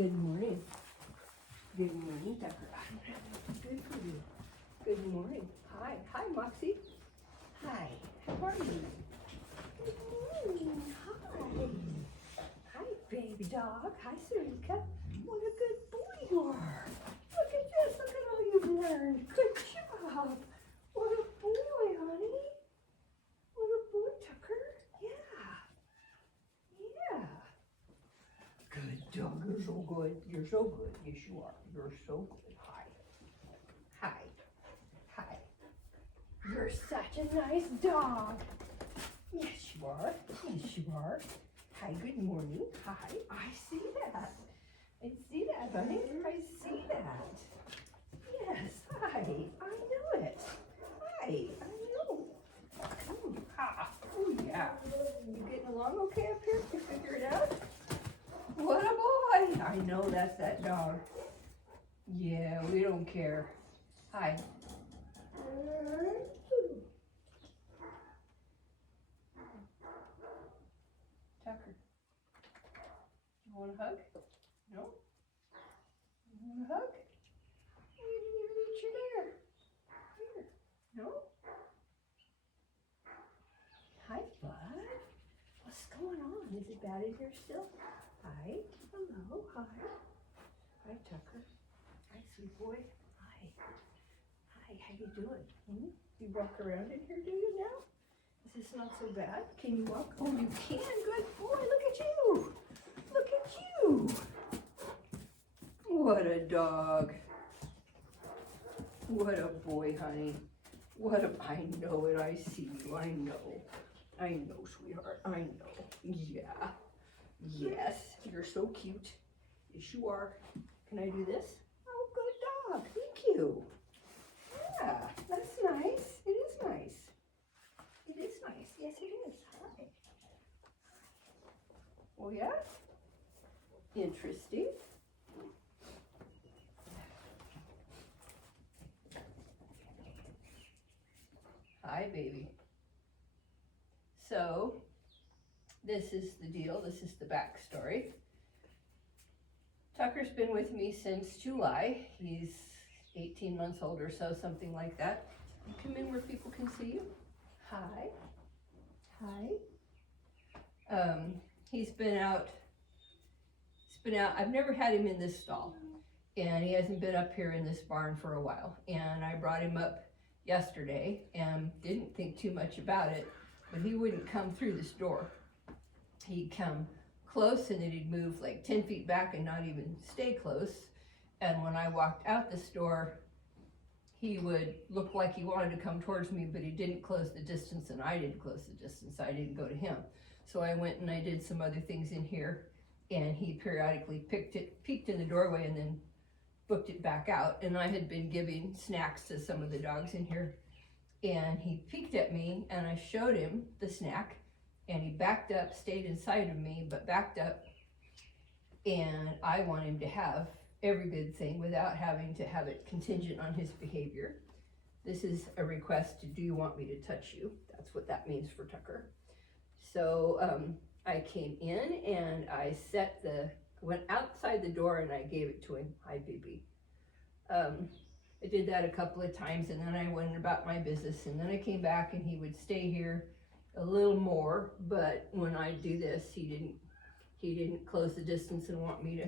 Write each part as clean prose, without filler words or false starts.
Good morning. Good morning, Tucker. I don't have nothing good for you. Good morning. Hi. Hi, Moxie. Hi. How are you? Good morning. Hi. Hi, baby dog. Hi, Sarika. What a good boy you are. Look at this. Look at all you've learned. Good job. What a boy, honey. What a boy, Tucker. Yeah. Yeah. Good dog. You're so good. You're so good. Yes, you are. You're so good. Hi. Hi. Hi. You're such a nice dog. Yes, you are. Yes, you are. Hi, good morning. Hi. I see that. I see that, honey. I see that. Yes. Hi. I know it. Hi. I know. Ooh, ha. Oh, yeah. You getting along okay up here? You figure it out? What a boy. I know that's that dog. Yeah, we don't care. Hi. Tucker, you want a hug? No? You want a hug? You didn't even reach your there. Here. No? Hi, bud. What's going on? Is it bad in here still? Hi. Hello. Hi. Hi, Tucker. Hi, sweet boy. Hi. Hi, how you doing? You walk around in here, do you now? Is this not so bad? Can you walk? Oh, you can. Good boy. Look at you. Look at you. What a dog. What a boy, honey. What a, I know it. I see you. I know. I know, sweetheart. I know. Yeah. Yes. You're so cute. Yes, you are. Can I do this? Oh, good dog. Thank you. Yeah, that's nice. It is nice. It is nice. Yes, it is. Hi. Oh, yeah? Interesting. Hi, baby. So, this is the deal. This is the backstory. Tucker's been with me since July. He's 18 months old or so, something like that. Come in where people can see you. Hi. Hi. He's been out. I've never had him in this stall, and he hasn't been up here in this barn for a while. And I brought him up yesterday and didn't think too much about it, but he wouldn't come through this door. He'd come close and then he'd move like 10 feet back and not even stay close. And when I walked out this door, he would look like he wanted to come towards me, but he didn't close the distance and I didn't close the distance. I didn't go to him. So I went and I did some other things in here, and he periodically peeked in the doorway and then booked it back out. And I had been giving snacks to some of the dogs in here, and he peeked at me and I showed him the snack, and he backed up, stayed inside of me, but backed up. And I want him to have every good thing without having to have it contingent on his behavior. This is a request to, do you want me to touch you? That's what that means for Tucker. So I came in and I went outside the door and I gave it to him. Hi, baby. I did that a couple of times, and then I went about my business, and then I came back and he would stay here a little more, but when I do this, he didn't close the distance and he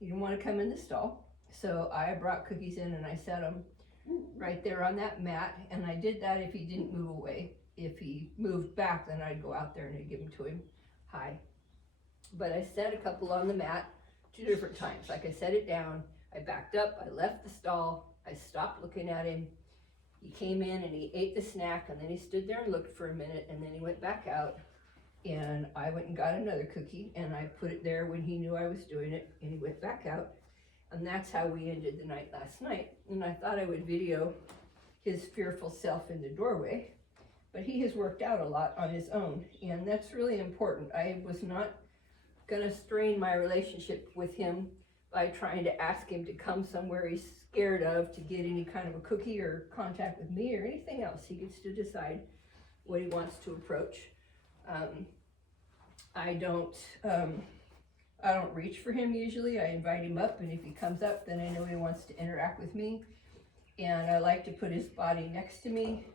didn't want to come in the stall. So I brought cookies in and I set them right there on that mat, and I did that if he didn't move away. If he moved back, then I'd go out there and I'd give them to him. Hi. But I set a couple on the mat 2 different times. Like I set it down, I backed up, I left the stall, I stopped looking at him. He came in and he ate the snack, and then he stood there and looked for a minute, and then he went back out, and I went and got another cookie and I put it there when he knew I was doing it, and he went back out. And that's how we ended the night last night. And I thought I would video his fearful self in the doorway, but he has worked out a lot on his own, and that's really important. I was not gonna strain my relationship with him by trying to ask him to come somewhere he's scared of to get any kind of a cookie or contact with me or anything else. He gets to decide what he wants to approach. I I don't reach for him usually. I invite him up, and if he comes up, then I know he wants to interact with me. And I like to put his body next to me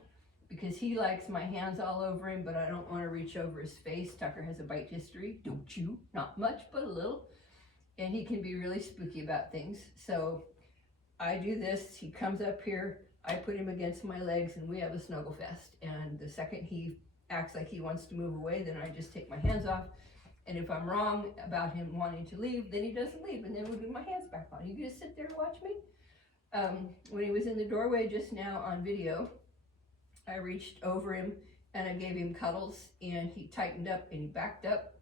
because he likes my hands all over him, but I don't want to reach over his face. Tucker has a bite history, don't you? Not much, but a little. And he can be really spooky about things. So I do this, he comes up here, I put him against my legs, and we have a snuggle fest. And the second he acts like he wants to move away, then I just take my hands off. And if I'm wrong about him wanting to leave, then he doesn't leave, and then we'll do my hands back on. You just sit there and watch me. When he was in the doorway just now on video, I reached over him and I gave him cuddles, and he tightened up and he backed up.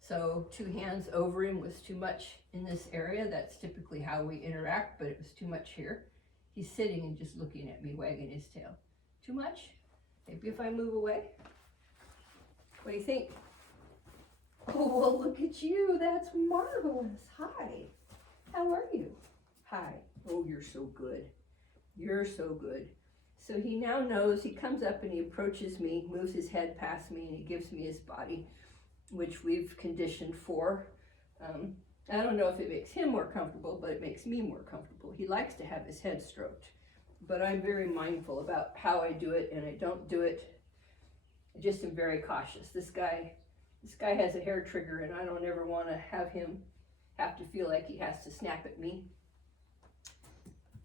So 2 hands over him was too much in this area. That's typically how we interact, but it was too much here. He's sitting and just looking at me, wagging his tail. Too much? Maybe if I move away? What do you think? Oh, well, look at you. That's marvelous. Hi. How are you? Hi. Oh, you're so good. You're so good. So he now knows, he comes up and he approaches me, moves his head past me, and he gives me his body, which we've conditioned for. I don't know if it makes him more comfortable, but it makes me more comfortable. He likes to have his head stroked, but I'm very mindful about how I do it, and I don't do it, I just am very cautious. This guy has a hair trigger, and I don't ever want to have him have to feel like he has to snap at me.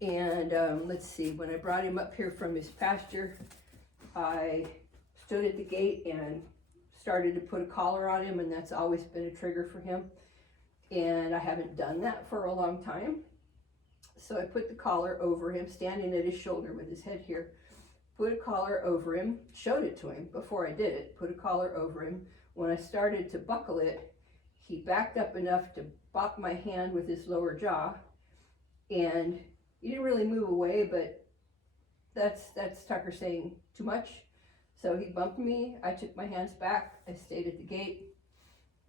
And let's see, when I brought him up here from his pasture, I stood at the gate and started to put a collar on him, and that's always been a trigger for him. And I haven't done that for a long time. So I put the collar over him, standing at his shoulder with his head here, put a collar over him, showed it to him before I did it, put a collar over him. When I started to buckle it, he backed up enough to bop my hand with his lower jaw, and he didn't really move away, but that's Tucker saying too much. So he bumped me, I took my hands back, I stayed at the gate.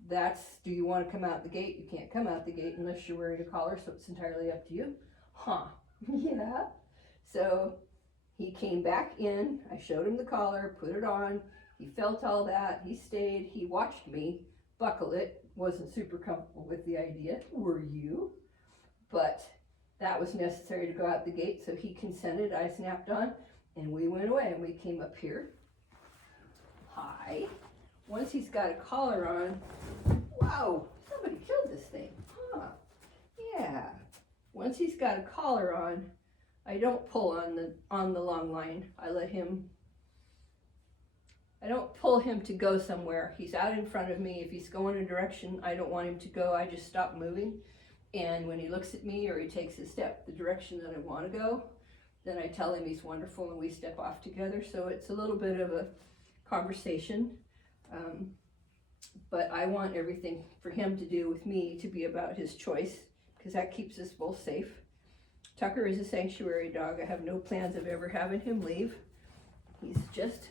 That's, do you want to come out the gate? You can't come out the gate unless you're wearing a collar, so it's entirely up to you. Huh, yeah. So he came back in, I showed him the collar, put it on, he felt all that, he stayed, he watched me buckle it, wasn't super comfortable with the idea, were you? But that was necessary to go out the gate, so he consented, I snapped on, and we went away, and we came up here. Hi. Once he's got a collar on, wow, somebody killed this thing, huh? Yeah. Once he's got a collar on, I don't pull on the long line. I don't pull him to go somewhere. He's out in front of me. If he's going a direction I don't want him to go, I just stop moving. And when he looks at me or he takes a step the direction that I want to go, then I tell him he's wonderful and we step off together. So it's a little bit of a conversation. But I want everything for him to do with me to be about his choice, because that keeps us both safe. Tucker is a sanctuary dog. I have no plans of ever having him leave. He's just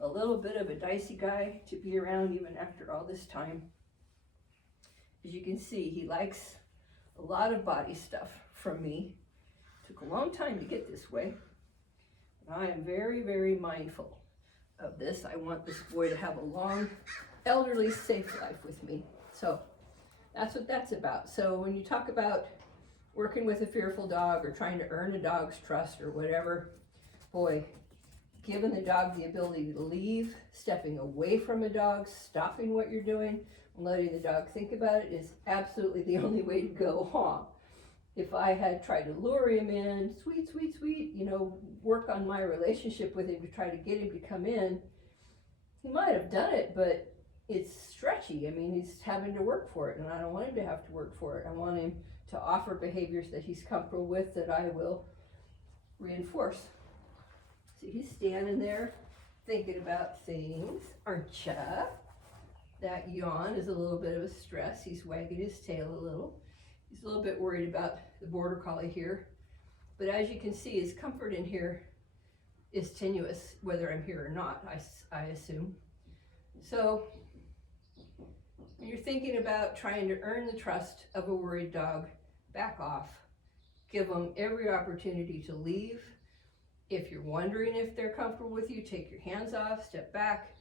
a little bit of a dicey guy to be around even after all this time. As you can see, he likes a lot of body stuff from me. Took a long time to get this way. And I am very, very mindful of this. I want this boy to have a long, elderly, safe life with me. So that's what that's about. So when you talk about working with a fearful dog or trying to earn a dog's trust or whatever, boy, giving the dog the ability to leave, stepping away from a dog, stopping what you're doing, and letting the dog think about it is absolutely the only way to go, huh? If I had tried to lure him in, sweet, sweet, sweet, work on my relationship with him to try to get him to come in, he might have done it, but it's stretchy. I mean, he's having to work for it, and I don't want him to have to work for it. I want him to offer behaviors that he's comfortable with that I will reinforce. So he's standing there thinking about things, aren't ya? That yawn is a little bit of a stress. He's wagging his tail a little. He's a little bit worried about the border collie here. But as you can see, his comfort in here is tenuous, whether I'm here or not, I assume. So when you're thinking about trying to earn the trust of a worried dog, back off. Give them every opportunity to leave. If you're wondering if they're comfortable with you, take your hands off, step back,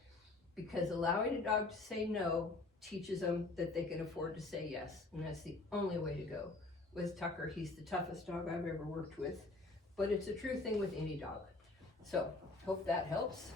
because allowing a dog to say no teaches them that they can afford to say yes, and that's the only way to go. With Tucker, he's the toughest dog I've ever worked with, but it's a true thing with any dog. So, hope that helps.